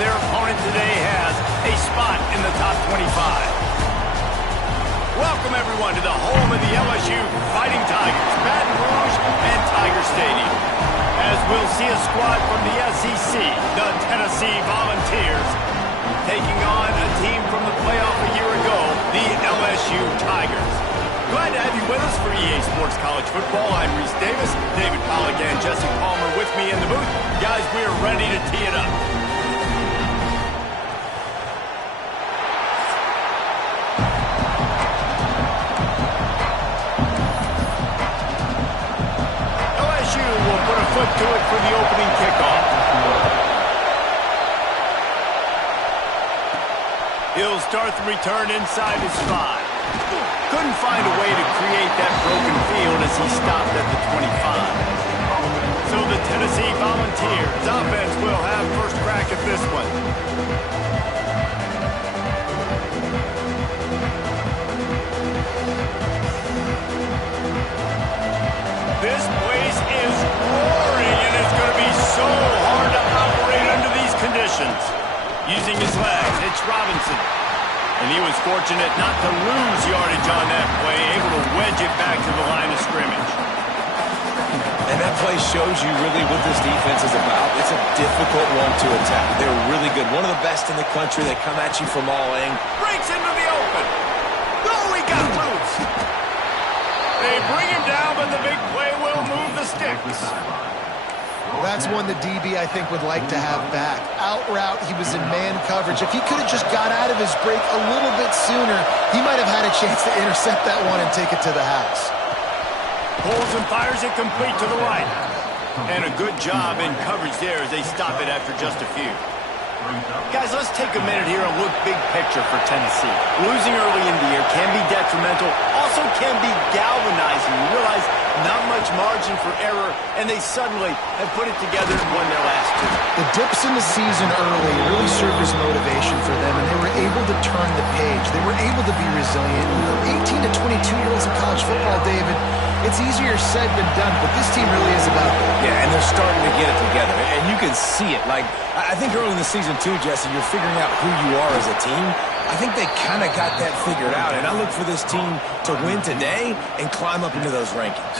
their opponent today has a spot in the top 25. Welcome, everyone, to the home of the LSU Fighting Tigers, Baton Rouge and Tiger Stadium. As we'll see a squad from the SEC, the Tennessee Volunteers, taking on a team from the playoff a year ago, the LSU Tigers. Glad to have you with us for EA Sports College Football. I'm Reese Davis, David Pollack and Jesse Palmer with me in the booth. Guys, we are ready to tee it up. LSU will put a foot to it for the opening kickoff. He'll start the return inside his 5. Couldn't find a way to create that broken field as he stopped at the 25. So the Tennessee Volunteers offense will have first crack at this one. This place is roaring, and it's going to be so hard to operate under these conditions. Using his legs, it's Robinson. And he was fortunate not to lose yardage on that play, able to wedge it back to the line of scrimmage. And that play shows you really what this defense is about. It's a difficult one to attack. They're really good. One of the best in the country. They come at you from all angles. Breaks into the open. Oh, he got loose. They bring him down, but the big play will move the sticks. Well, that's one the DB, I think, would like to have back. Out route, he was in man coverage. If he could have just got out of his break a little bit sooner, he might have had a chance to intercept that one and take it to the house. Pulls and fires it complete to the right. And a good job in coverage there as they stop it after just a few. Guys, let's take a minute here and look big picture for Tennessee. Losing early in the year can be detrimental, also can be galvanizing. You realize not much margin for error, and they suddenly have put it together and won their last 2. The dips in the season early really served as motivation for them, and they were able to turn the page. They were able to be resilient. 18 to 22-year-olds in college football, David, it's easier said than done, but this team really is about that. Yeah, and they're starting to get it together, and you can see it. Like, I think early in the season, too, Jesse, you're figuring out who you are as a team. I think they kind of got that figured out, and I look for this team to win today and climb up into those rankings.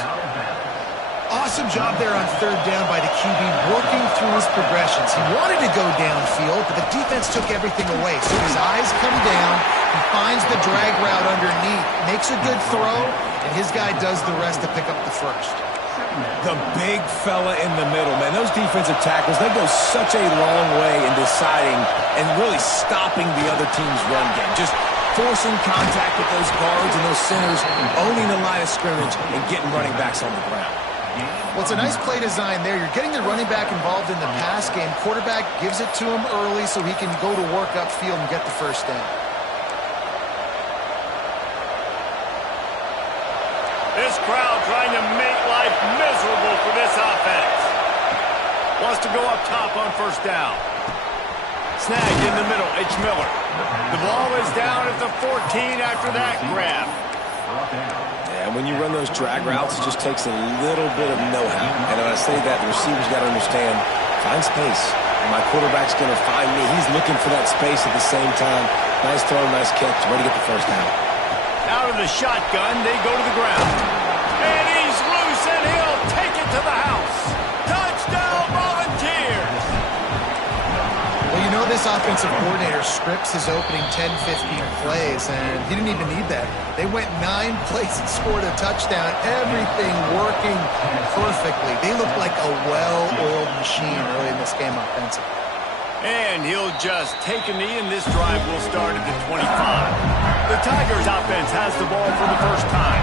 Awesome job there on third down by the QB, working through his progressions. He wanted to go downfield, but the defense took everything away. So his eyes come down, he finds the drag route underneath, makes a good throw, and his guy does the rest to pick up the first. The big fella in the middle, man. Those defensive tackles, they go such a long way in deciding and really stopping the other team's run game. Just forcing contact with those guards and those centers, owning the line of scrimmage, and getting running backs on the ground. Well, it's a nice play design there. You're getting the running back involved in the pass game. Quarterback gives it to him early so he can go to work upfield and get the first down. This crowd trying to make life miserable for this offense. Wants to go up top on first down. Snagged in the middle, H. Miller. The ball is down at the 14 after that grab. And when you run those drag routes, it just takes a little bit of know-how. And when I say that, the receiver's got to understand, find space. My quarterback's going to find me. He's looking for that space at the same time. Nice throw, nice catch. Ready to get the first down. Out of the shotgun, they go to the ground. And he's loose, and he'll take it to the house. Touchdown, Volunteers! Well, you know this offensive coordinator scripts his opening 10, 15 plays, and he didn't even need that. They went 9 plays and scored a touchdown. Everything working perfectly. They look like a well-oiled machine early in this game offensively. And he'll just take a knee, and this drive will start at the 25. The Tigers offense has the ball for the first time.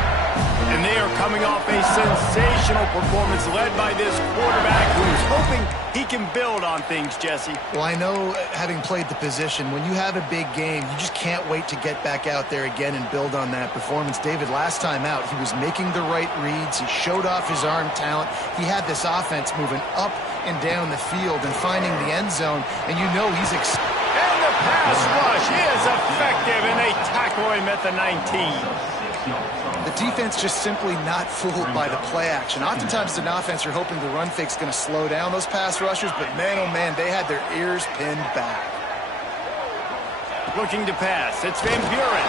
And they are coming off a sensational performance led by this quarterback who's hoping he can build on things, Jesse. Well, I know, having played the position, when you have a big game, you just can't wait to get back out there again and build on that performance. David, last time out, he was making the right reads. He showed off his arm talent. He had this offense moving up and down the field and finding the end zone, and you know he's and the pass rush is effective, and they tackle him at the 19. the defense just simply not fooled by the play action. Oftentimes, as an offense, you're hoping the run fake's going to slow down those pass rushers, but man, oh man, they had their ears pinned back. Looking to pass. It's Van Buren.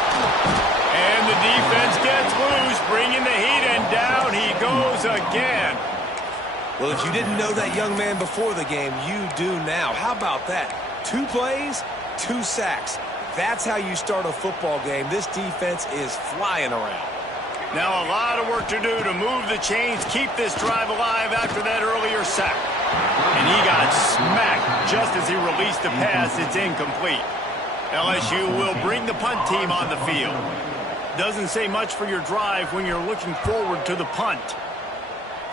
And the defense gets loose, bringing the heat, and down he goes again. Well, if you didn't know that young man before the game, you do now. How about that? 2 plays, 2 sacks. That's how you start a football game. This defense is flying around. Now a lot of work to do to move the chains, keep this drive alive after that earlier sack. And he got smacked just as he released the pass. It's incomplete. LSU will bring the punt team on the field. Doesn't say much for your drive when you're looking forward to the punt.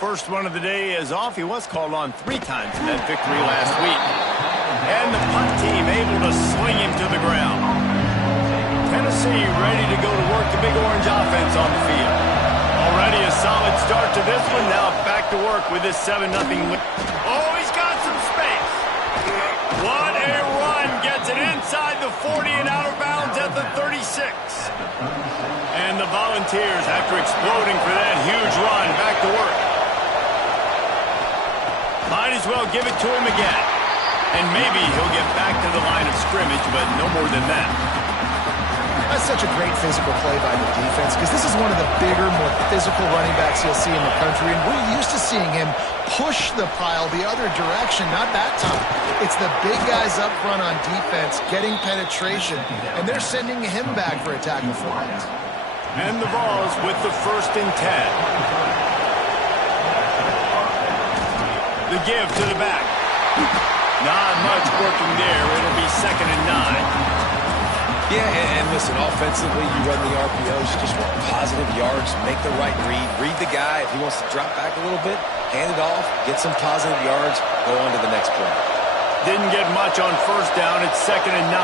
First run of the day is off. He was called on 3 times in that victory last week. And the punt team able to sling him to the ground. Tennessee ready to go to work the Big Orange offense on the field. Already a solid start to this one. Now back to work with this 7-0 lead. Oh, he's got some space. What a run. Gets it inside the 40 and out of bounds at the 36. And the Volunteers, after exploding for that huge run, back to work. Might as well give it to him again. And maybe he'll get back to the line of scrimmage, but no more than that. That's such a great physical play by the defense because this is one of the bigger, more physical running backs you'll see in the country, and we're used to seeing him push the pile the other direction. Not that time. It's the big guys up front on defense getting penetration, and they're sending him back for a tackle for it. And the Vols with the 1st and 10. The give to the back. Not much working there. It'll be 2nd and 9. Yeah, and listen, offensively, you run the RPOs, you just want positive yards, make the right read the guy. If he wants to drop back a little bit, hand it off, get some positive yards, go on to the next play. Didn't get much on 1st down. It's 2nd and 9.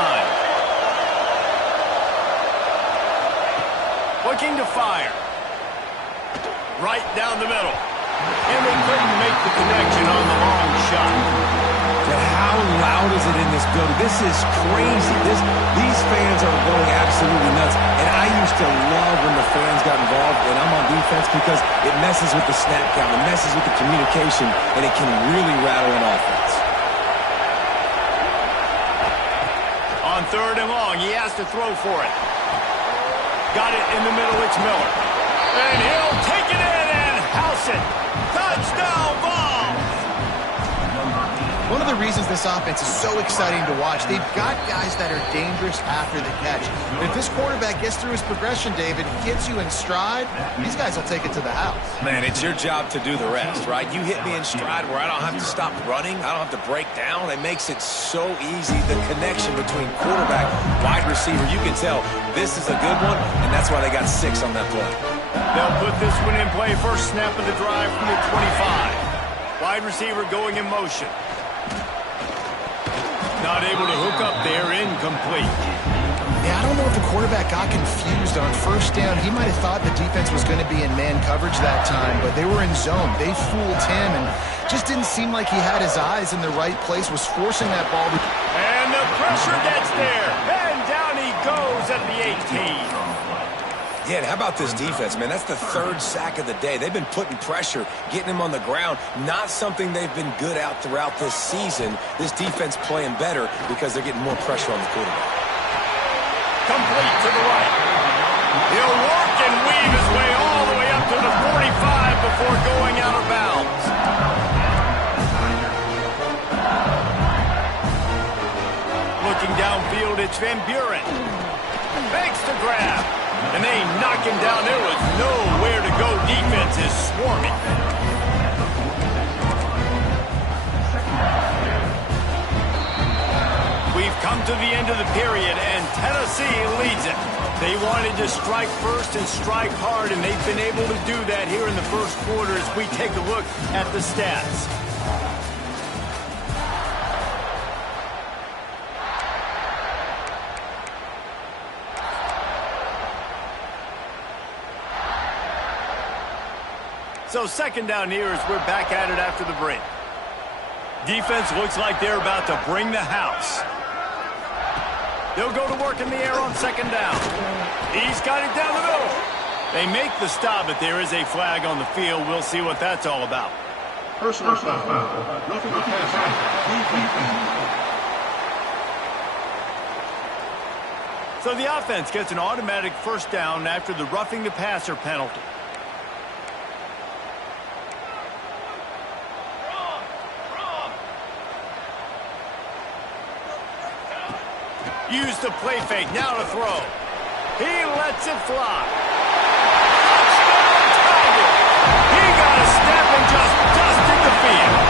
Looking to fire. Right down the middle. And they couldn't make the connection on the long shot. But how loud is it in this building? This is crazy. These fans are going absolutely nuts. And I used to love when the fans got involved when I'm on defense because it messes with the snap count, it messes with the communication, and it can really rattle an offense. On 3rd and long, he has to throw for it. Got it in the middle, it's Miller. And he'll take it in and house it. Touchdown, Vols! One of the reasons this offense is so exciting to watch, they've got guys that are dangerous after the catch. But if this quarterback gets through his progression, David, gets you in stride, these guys will take it to the house. Man, it's your job to do the rest, right? You hit me in stride where I don't have to stop running. I don't have to break down. It makes it so easy. The connection between quarterback, wide receiver, you can tell this is a good one, and that's why they got 6 on that play. They'll put this one in play. First snap of the drive from the 25. Wide receiver going in motion. Not able to hook up there, incomplete. Yeah, I don't know if the quarterback got confused on 1st down. He might have thought the defense was going to be in man coverage that time, but they were in zone. They fooled him and just didn't seem like he had his eyes in the right place, was forcing that ball. And the pressure gets there, and down he goes at the 18. Yeah, and how about this defense, man? That's the 3rd sack of the day. They've been putting pressure, getting him on the ground. Not something they've been good at throughout this season. This defense playing better because they're getting more pressure on the quarterback. Complete to the right. He'll work and weave his way all the way up to the 45 before going out of bounds. Looking downfield, it's Van Buren. Makes the grab. And they knock him down. There was nowhere to go. Defense is swarming. We've come to the end of the period, and Tennessee leads it. They wanted to strike first and strike hard, and they've been able to do that here in the first quarter as we take a look at the stats. So 2nd down here as we're back at it after the break. Defense looks like they're about to bring the house. They'll go to work in the air on 2nd down. He's got it down the middle. They make the stop, but there is a flag on the field. We'll see what that's all about. Personal foul. Roughing the passer. So the offense gets an automatic first down after the roughing the passer penalty. Use the play fake, now to throw. He lets it fly. Touchdown, Tiger! He got a step and just dusted the field.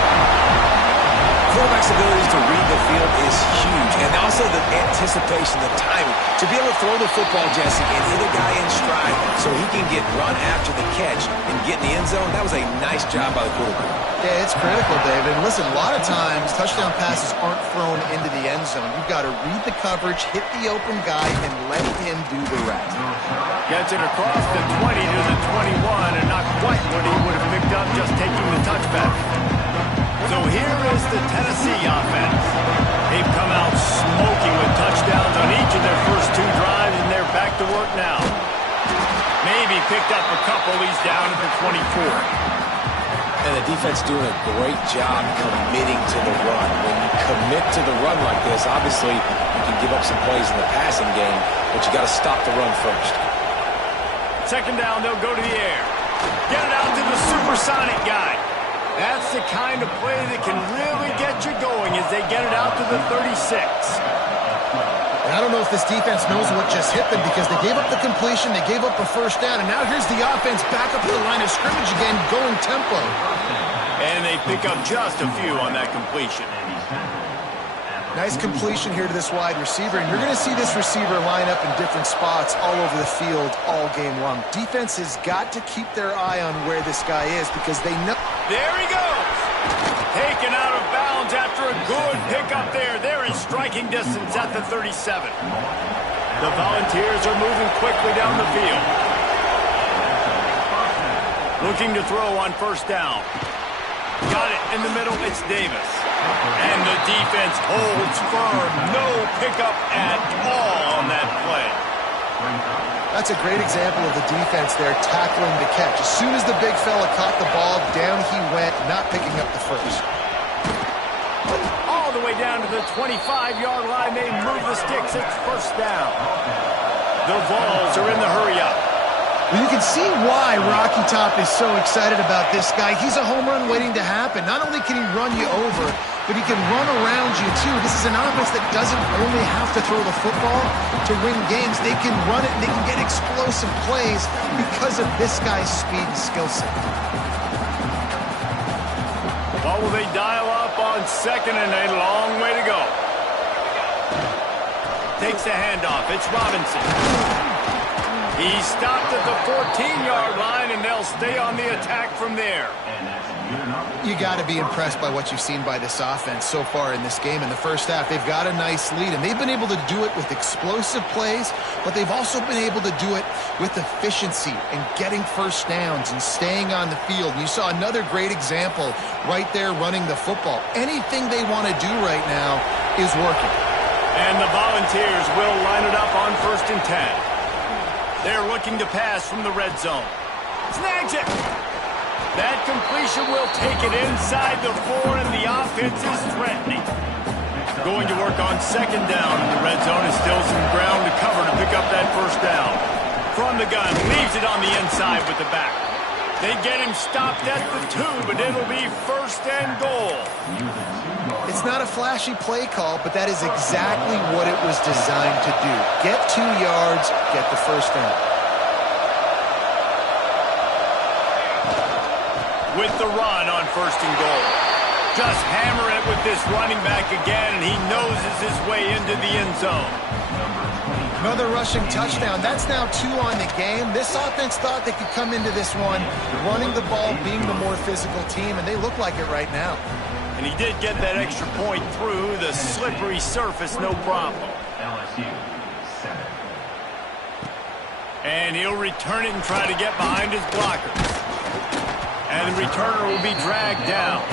Quarterback's ability to read the field is huge, and also the anticipation, the timing. To be able to throw the football, Jesse, and hit a guy in stride so he can get run after the catch and get in the end zone, that was a nice job by the quarterback. Yeah, it's critical, David. And listen, a lot of times touchdown passes aren't thrown into the end zone. You've got to read the coverage, hit the open guy, and let him do the rest. Gets it across the 20 to the 21, and not quite what he would have picked up just taking the touchback. So here is the Tennessee offense. They've come out smoking with touchdowns on each of their first two drives, and they're back to work now. Maybe picked up a couple. He's down at the 24. And the defense doing a great job committing to the run. When you commit to the run like this, obviously you can give up some plays in the passing game, but you got to stop the run first. Second down, they'll go to the air. Get it out to the supersonic guy. That's the kind of play that can really get you going as they get it out to the 36. And I don't know if this defense knows what just hit them because they gave up the completion, they gave up a first down, and now here's the offense back up to the line of scrimmage again, going tempo. And they pick up just a few on that completion. Nice completion here to this wide receiver, and you're going to see this receiver line up in different spots all over the field all game long. Defense has got to keep their eye on where this guy is because they know. There he goes. Taken out of bounds after a good pickup there. They're in striking distance at the 37. The Volunteers are moving quickly down the field. Looking to throw on first down. Got it in the middle. It's Davis. And the defense holds firm. No pickup at all on that play. That's a great example of the defense there tackling the catch. As soon as the big fella caught the ball, down he went, not picking up the first. All the way down to the 25-yard line. They move the sticks. It's first down. The Vols are in the hurry-up. Well, you can see why Rocky Top is so excited about this guy. He's a home run waiting to happen. Not only can he run you over, but he can run around you, too. This is an offense that doesn't only have to throw the football to win games. They can run it, and they can get explosive plays because of this guy's speed and skill set. What will they dial up on second and a long way to go? Takes the handoff. It's Robinson. He's stopped at the 14-yard line, and they'll stay on the attack from there. You got to be impressed by what you've seen by this offense so far in this game. In the first half, they've got a nice lead, and they've been able to do it with explosive plays, but they've also been able to do it with efficiency and getting first downs and staying on the field. And you saw another great example right there running the football. Anything they want to do right now is working. And the Volunteers will line it up on 1st and 10. They're looking to pass from the red zone. Snags it. That completion will take it inside the 4, and the offense is threatening. Going to work on second down in the red zone. Is still some ground to cover to pick up that first down. From the gun, leaves it on the inside with the back. They get him stopped at the 2, but it'll be 1st and goal. It's not a flashy play call, but that is exactly what it was designed to do. Get 2 yards, get the first down. With the run on 1st and goal. Just hammer it with this running back again, and he noses his way into the end zone. Another rushing touchdown. That's now 2 on the game. This offense thought they could come into this one running the ball, being the more physical team, and they look like it right now. And he did get that extra point through the slippery surface, no problem. And he'll return it and try to get behind his blockers. And the returner will be dragged down.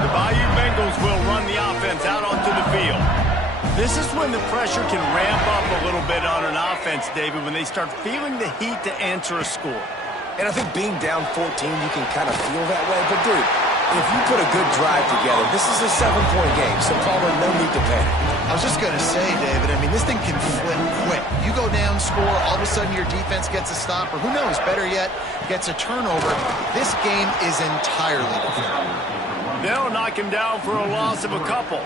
The Bayou Bengals will run the offense out onto the field. This is when the pressure can ramp up a little bit on an offense, David, when they start feeling the heat to answer a score. And I think being down 14, you can kind of feel that way. But, dude, if you put a good drive together, this is a 7-point game, so Palmer, no need to panic. I was just going to say, David, I mean, this thing can flip quick. You go down, score, all of a sudden your defense gets a stop, or who knows, better yet, gets a turnover. This game is entirely different. They'll knock him down for a loss of a couple.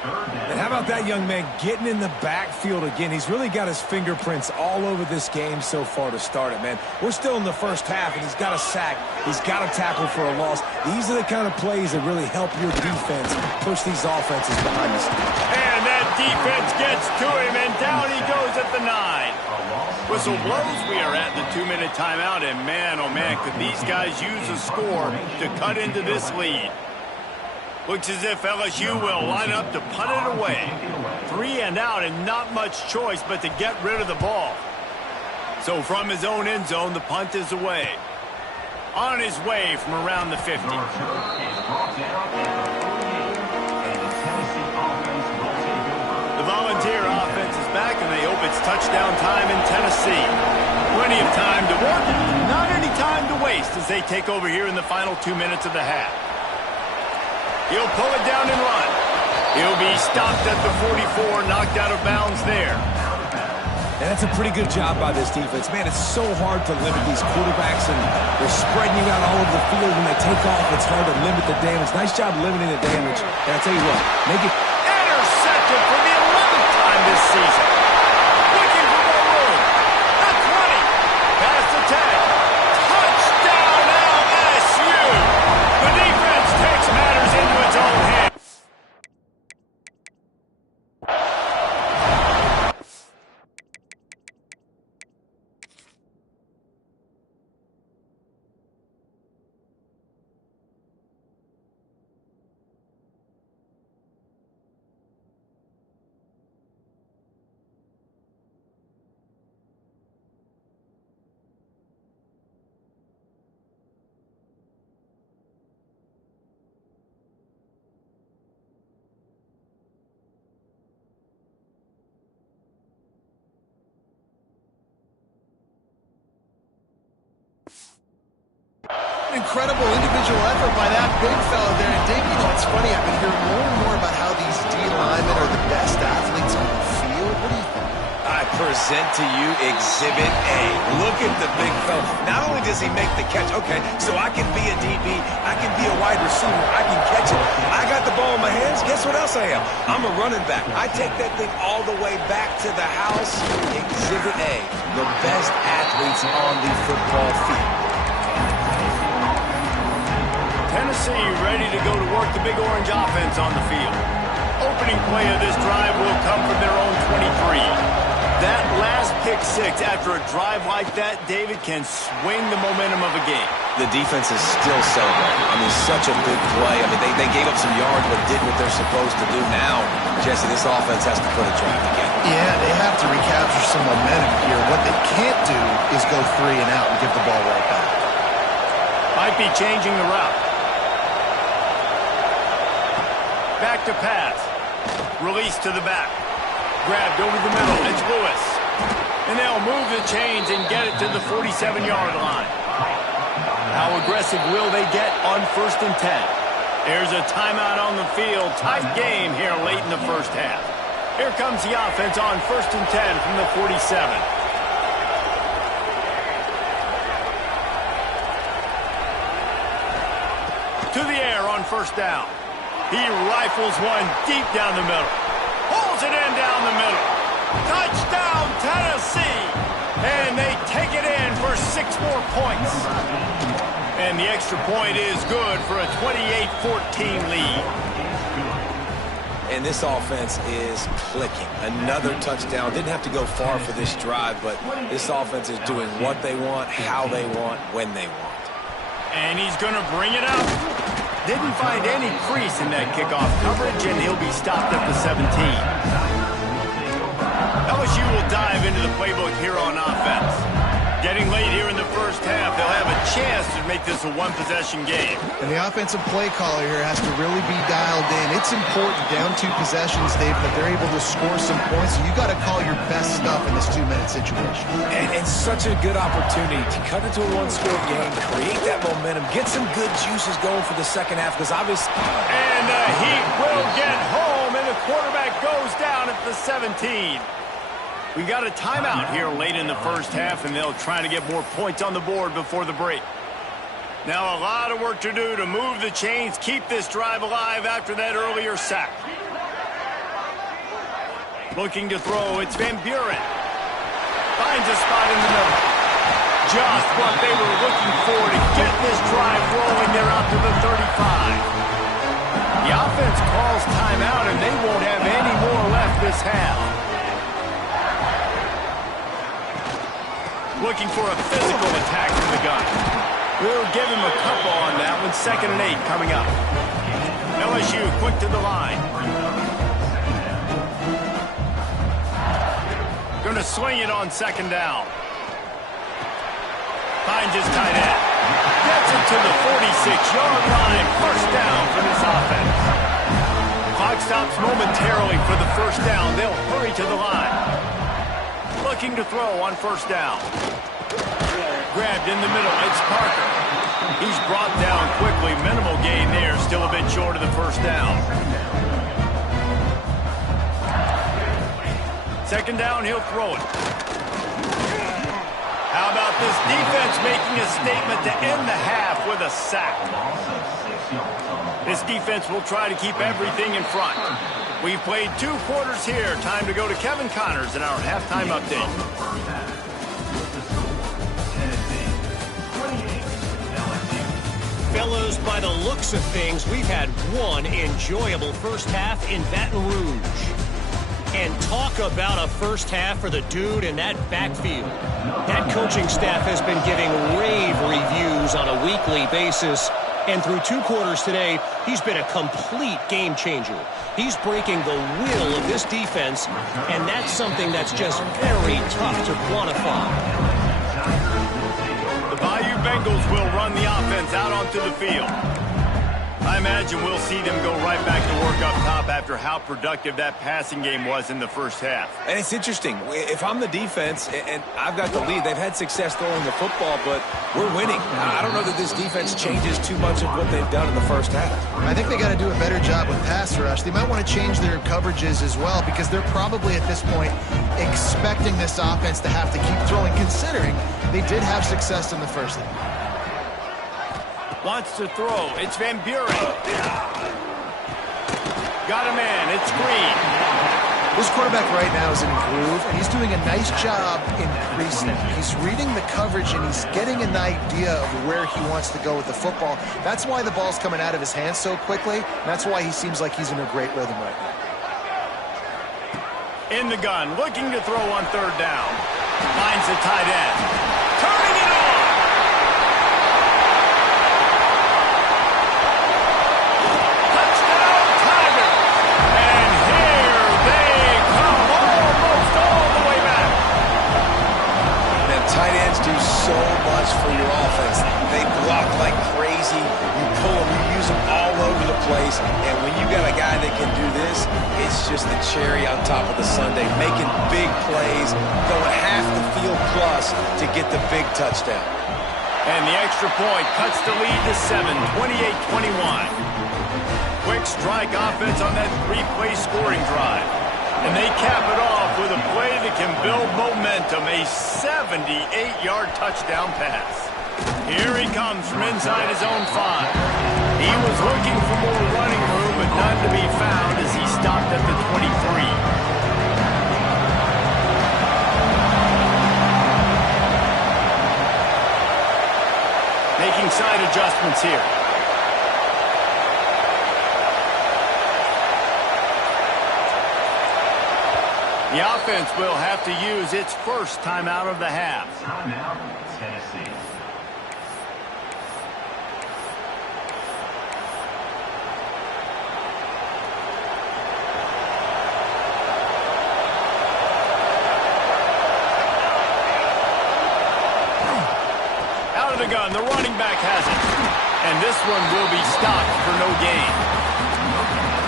And how about that young man getting in the backfield again? He's really got his fingerprints all over this game so far to start it, man. We're still in the first half, and he's got a sack. He's got a tackle for a loss. These are the kind of plays that really help your defense push these offenses behind the scenes. And that defense gets to him, and down he goes at the 9. Whistle blows. We are at the 2-minute timeout, and man, oh man, could these guys use a score to cut into this lead. Looks as if LSU will line up to punt it away. 3 and out, and not much choice but to get rid of the ball. So from his own end zone, the punt is away. On his way from around the 50. The Volunteer offense is back, and they hope it's touchdown time in Tennessee. Plenty of time to work, not any time to waste as they take over here in the final 2 minutes of the half. He'll pull it down and run. He'll be stopped at the 44, knocked out of bounds there. And that's a pretty good job by this defense. Man, it's so hard to limit these quarterbacks, and they're spreading you out all over the field. When they take off, it's hard to limit the damage. Nice job limiting the damage. And I'll tell you what, make it... Intercepted for the 11th time this season. Looking for more room. At 20. Past the 10. Touchdown LSU. The defense takes matters into its own hands. Incredible individual effort by that big fella there. And Dave, you know, it's funny, I've been hearing more and more about how these D linemen are the best athletes on the field. What do you think? I present to you Exhibit A. Look at the big fella. Not only does he make the catch, okay, so I can be a DB, I can be a wide receiver, I can catch it. I got the ball in my hands, guess what else I am? I'm a running back. I take that thing all the way back to the house. Exhibit A, the best athletes on the football field. Tennessee ready to go to work the Big Orange offense on the field. Opening play of this drive will come from their own 23. That last pick six after a drive like that, David, can swing the momentum of a game. The defense is still celebrating. I mean, such a big play. I mean, they gave up some yards but did what they're supposed to do. Now, Jesse, this offense has to put a drive together. Yeah, they have to recapture some momentum here. What they can't do is go 3 and out and give the ball right back. Might be changing the route. Back to pass. Release to the back. Grabbed over the middle. It's Lewis. And they'll move the chains and get it to the 47-yard line. How aggressive will they get on 1st and 10? There's a timeout on the field. Tight game here late in the first half. Here comes the offense on 1st and 10 from the 47. To the air on 1st down. He rifles one deep down the middle. Pulls it in down the middle. Touchdown, Tennessee! And they take it in for 6 more points. And the extra point is good for a 28-14 lead. And this offense is clicking. Another touchdown. Didn't have to go far for this drive, but this offense is doing what they want, how they want, when they want. And he's going to bring it up. Didn't find any crease in that kickoff coverage, and he'll be stopped at the 17. LSU will dive into the playbook here on offense. Getting late here in the first half, they'll have a chance to make this a one-possession game. And the offensive play caller here has to really be dialed in. It's important down 2 possessions, Dave, that they're able to score some points. So you got to call your best stuff in this 2-minute situation. And such a good opportunity to cut into a one-score game, create that momentum, get some good juices going for the second half, because obviously... And the Heat will get home, and the quarterback goes down at the 17. We got a timeout here late in the first half, and they'll try to get more points on the board before the break. Now a lot of work to do to move the chains, keep this drive alive after that earlier sack. Looking to throw, it's Van Buren. Finds a spot in the middle. Just what they were looking for to get this drive rolling. They're out to the 35. The offense calls timeout, and they won't have any more left this half. Looking for a physical attack from the gun. We'll give him a couple on that one. 2nd and 8 coming up. LSU quick to the line. Going to swing it on 2nd down. Finds his tight end. Gets it to the 46-yard line. 1st down for this offense. Clock stops momentarily for the 1st down. They'll hurry to the line. Looking to throw on 1st down. Grabbed in the middle. It's Parker. He's brought down quickly. Minimal gain there. Still a bit short of the 1st down. 2nd down, he'll throw it. How about this defense making a statement to end the half with a sack? This defense will try to keep everything in front. We've played 2 quarters here. Time to go to Kevin Connors in our halftime update. Fellows, by the looks of things, we've had one enjoyable first half in Baton Rouge. And talk about a first half for the dude in that backfield. That coaching staff has been giving rave reviews on a weekly basis. And through 2 quarters today, he's been a complete game changer. He's breaking the will of this defense, and that's something that's just very tough to quantify. The Bayou Bengals will run the offense out onto the field. I imagine we'll see them go right back to work up top after how productive that passing game was in the first half. And it's interesting. If I'm the defense and I've got the lead, they've had success throwing the football, but we're winning. I don't know that this defense changes too much of what they've done in the first half. I think they got to do a better job with pass rush. They might want to change their coverages as well, because they're probably at this point expecting this offense to have to keep throwing, considering they did have success in the first half. Wants to throw. It's Van Buren. Got a man. It's Green. This quarterback right now is in a groove, and he's doing a nice job increasing. He's reading the coverage, and he's getting an idea of where he wants to go with the football. That's why the ball's coming out of his hands so quickly, and that's why he seems like he's in a great rhythm right now. In the gun. Looking to throw on 3rd down. Finds the tight end. Turning it on. Tight ends do so much for your offense. They block like crazy. You pull them, you use them all over the place. And when you got a guy that can do this, it's just the cherry on top of the sundae. Making big plays, throwing half the field plus to get the big touchdown. And the extra point cuts the lead to 7, 28-21. Quick strike offense on that 3-play scoring drive. And they cap it off with a play that can build momentum, a 78-yard touchdown pass. Here he comes from inside his own 5. He was looking for more running room, but none to be found as he stopped at the 23. Making side adjustments here. The offense will have to use its first timeout of the half. Timeout, Tennessee. gun. The running back has it. And this one will be stopped for no gain.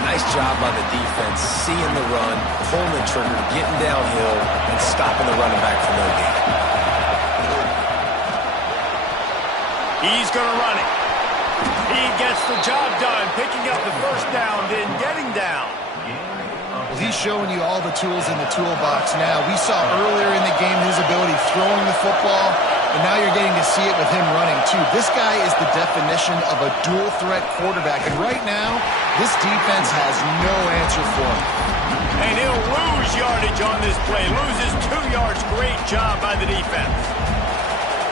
Nice job by the defense, seeing the run, pulling the trigger, getting downhill, and stopping the running back for no gain. He's going to run it. He gets the job done, picking up the first down, then getting down. Well, he's showing you all the tools in the toolbox now. We saw earlier in the game his ability throwing the football, and now you're getting to see it with him running, too. This guy is the definition of a dual-threat quarterback, and right now, this defense has no answer for him. And he'll lose yardage on this play. Loses 2 yards. Great job by the defense.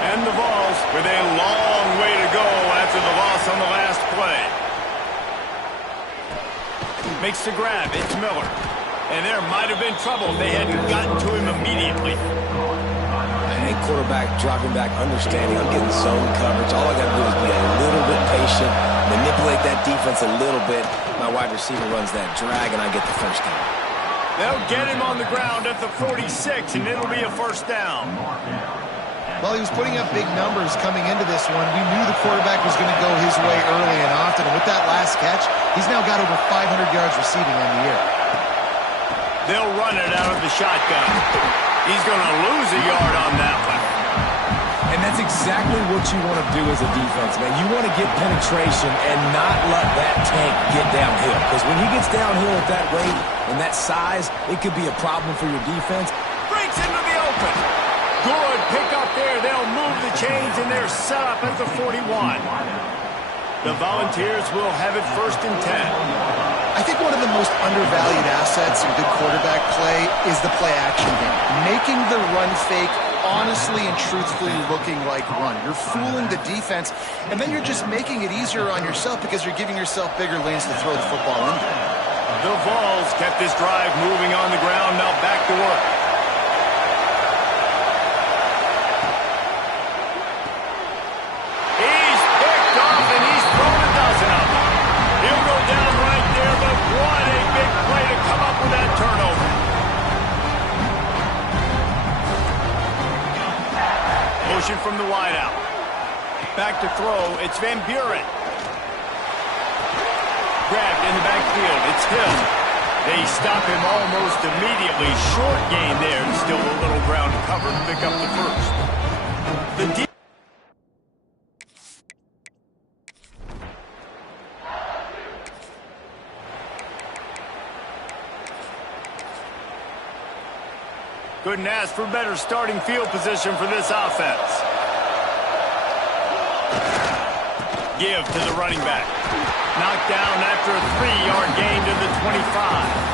And the Vols with a long way to go after the loss on the last play. Makes the grab. It's Miller. And there might have been trouble if they hadn't gotten to him immediately. And quarterback dropping back, understanding I'm getting zone coverage. All I got to do is be a little bit patient, manipulate that defense a little bit. My wide receiver runs that drag, and I get the first down. They'll get him on the ground at the 46, and it'll be a first down. Well, he was putting up big numbers coming into this one. We knew the quarterback was going to go his way early and often. And with that last catch, he's now got over 500 yards receiving on the year. They'll run it out of the shotgun. He's going to lose a yard on that one. And that's exactly what you want to do as a defense, man. You want to get penetration and not let that tank get downhill. Because when he gets downhill at that weight and that size, it could be a problem for your defense. Breaks into the open. Good pick up there. They'll move the chains, and they're set up at the 41. The Volunteers will have it first and 10. I think one of the most undervalued assets in good quarterback play is the play-action game. Making the run fake honestly and truthfully looking like run. You're fooling the defense, and then you're just making it easier on yourself because you're giving yourself bigger lanes to throw the football into. The Vols kept this drive moving on the ground. Now back to work. From the wideout. Back to throw. It's Van Buren. Grabbed in the backfield. It's Hill. They stop him almost immediately. Short gain there. Still a little ground to cover to pick up the first. The couldn't ask for better starting field position for this offense. Give to the running back. Knocked down after a 3-yard gain to the 25.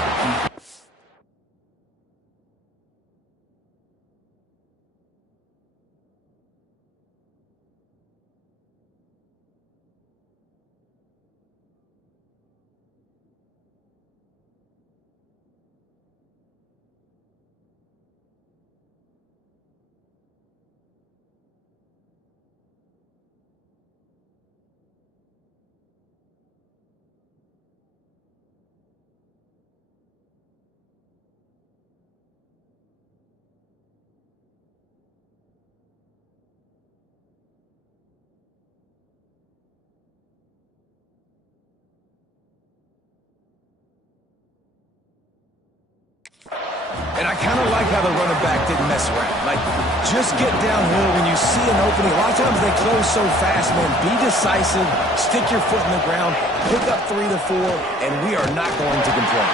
And I kind of like how the running back didn't mess around. Like, just get downhill when you see an opening. A lot of times they close so fast, man. Be decisive, stick your foot in the ground, pick up 3 to 4, and we are not going to complain.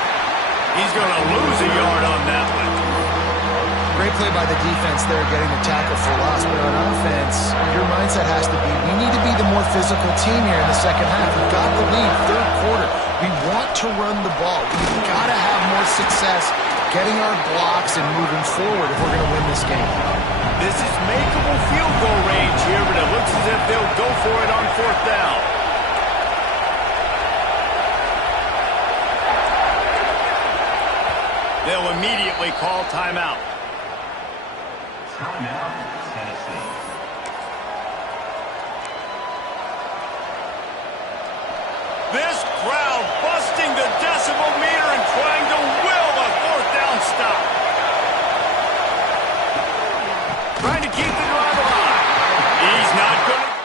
He's going to lose a yard on that one. Great play by the defense there, getting the tackle for loss. But on offense, your mindset has to be, we need to be the more physical team here in the second half. We've got the lead, third quarter. We want to run the ball. We've got to have more success getting our blocks and moving forward if we're going to win this game. This is makeable field goal range here, but it looks as if they'll go for it on 4th down. They'll immediately call timeout. Timeout, Tennessee. This crowd busting the decibel meter and trying to will a 4th down stop. Trying to keep the drive alive. He's not going to...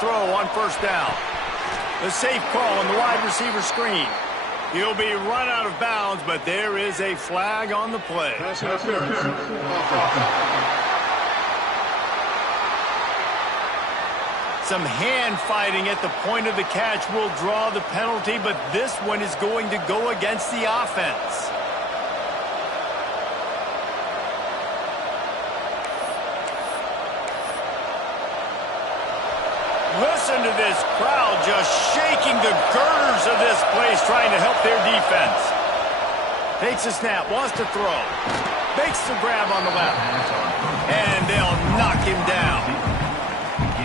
throw on first down. The safe call on the wide receiver screen. He'll be run out of bounds, but there is a flag on the play. Some hand fighting at the point of the catch will draw the penalty, but this one is going to go against the offense. Listen to this crowd just shaking the girders of this place, trying to help their defense. Takes a snap, wants to throw. Makes the grab on the left. And they'll knock him down.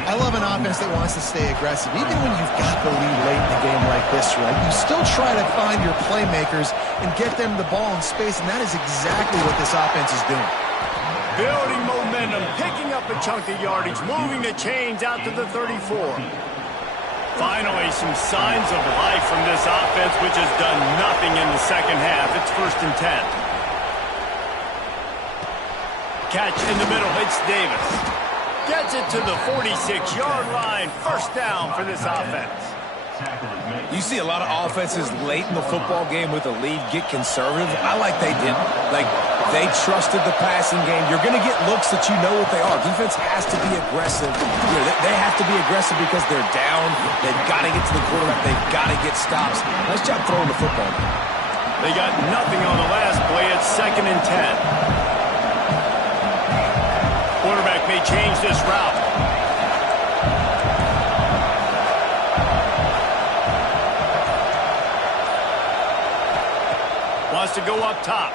I love an offense that wants to stay aggressive. Even when you've got the lead late in the game like this, right, you still try to find your playmakers and get them the ball in space, and that is exactly what this offense is doing. Building momentum, picking up a chunk of yardage, moving the chains out to the 34. Finally, some signs of life from this offense, which has done nothing in the second half. It's 1st and 10. Catch in the middle, it's Davis. Gets it to the 46-yard line. First down for this offense. You see a lot of offenses late in the football game with a lead get conservative. I like they didn't. Like, they trusted the passing game. You're going to get looks that you know what they are. Defense has to be aggressive. You know, they have to be aggressive because they're down. They've got to get to the quarterback. They've got to get stops. Nice job throwing the football. They got nothing on the last play. It's 2nd and 10. Quarterback may change this route. Wants to go up top.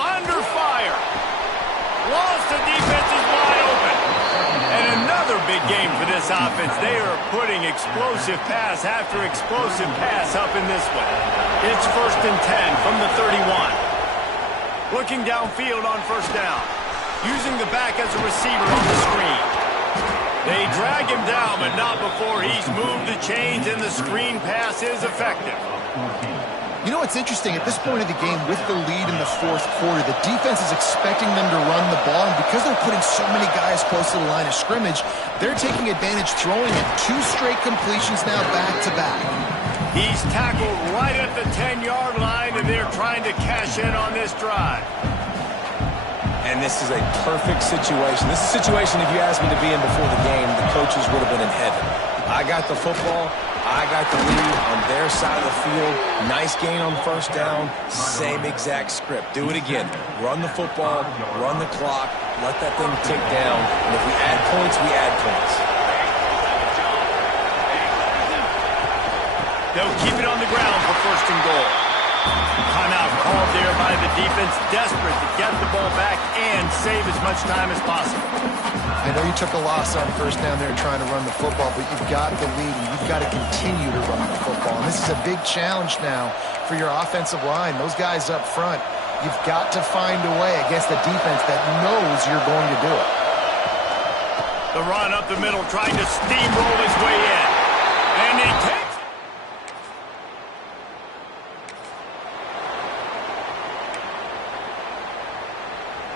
Under fire. Lost the defense is wide open. And another big game for this offense. They are putting explosive pass after explosive pass up in this one. It's 1st and 10 from the 31. Looking downfield on first down. Using the back as a receiver on the screen. They drag him down, but not before he's moved the chains, and the screen pass is effective. You know what's interesting? At this point of the game, with the lead in the 4th quarter, the defense is expecting them to run the ball, and because they're putting so many guys close to the line of scrimmage, they're taking advantage, throwing it 2 straight completions now back-to-back. He's tackled right at the 10-yard line, and they're trying to cash in on this drive. And this is a perfect situation. This is a situation, if you asked me to be in before the game, the coaches would have been in heaven. I got the football. I got the lead on their side of the field. Nice gain on first down. Same exact script. Do it again. Run the football. Run the clock. Let that thing tick down. And if we add points, we add points. They'll keep it on the ground for 1st and goal. Timeout called there by the defense, desperate to get the ball back and save as much time as possible. I know you took a loss on first down there trying to run the football, but you've got the lead, and you've got to continue to run the football. And this is a big challenge now for your offensive line. Those guys up front, you've got to find a way against a defense that knows you're going to do it. The run up the middle, trying to steamroll his way in. And he takes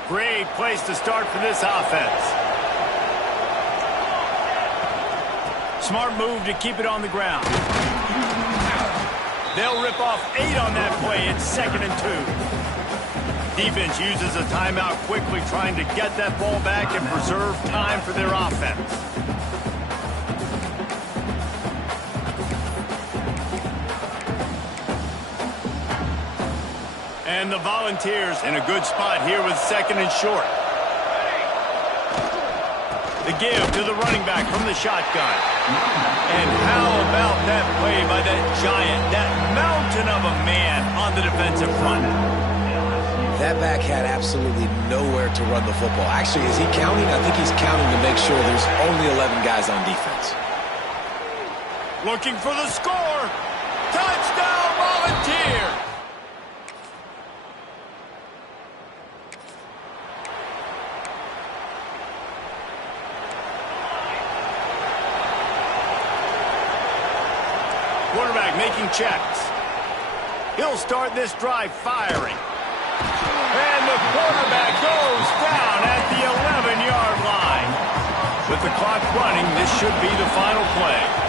great place to start for this offense. Smart move to keep it on the ground. They'll rip off 8 on that play. It's 2nd and 2. Defense uses a timeout quickly, trying to get that ball back and preserve time for their offense. And the Volunteers in a good spot here with 2nd and short. The give to the running back from the shotgun. And how about that play by that giant, that mountain of a man on the defensive front? That back had absolutely nowhere to run the football. Actually, is he counting? I think he's counting to make sure there's only 11 guys on defense. Looking for the score. Touchdown, Volunteer! Quarterback making checks. He'll start this drive firing. And the quarterback goes down at the 11-yard line. With the clock running, this should be the final play.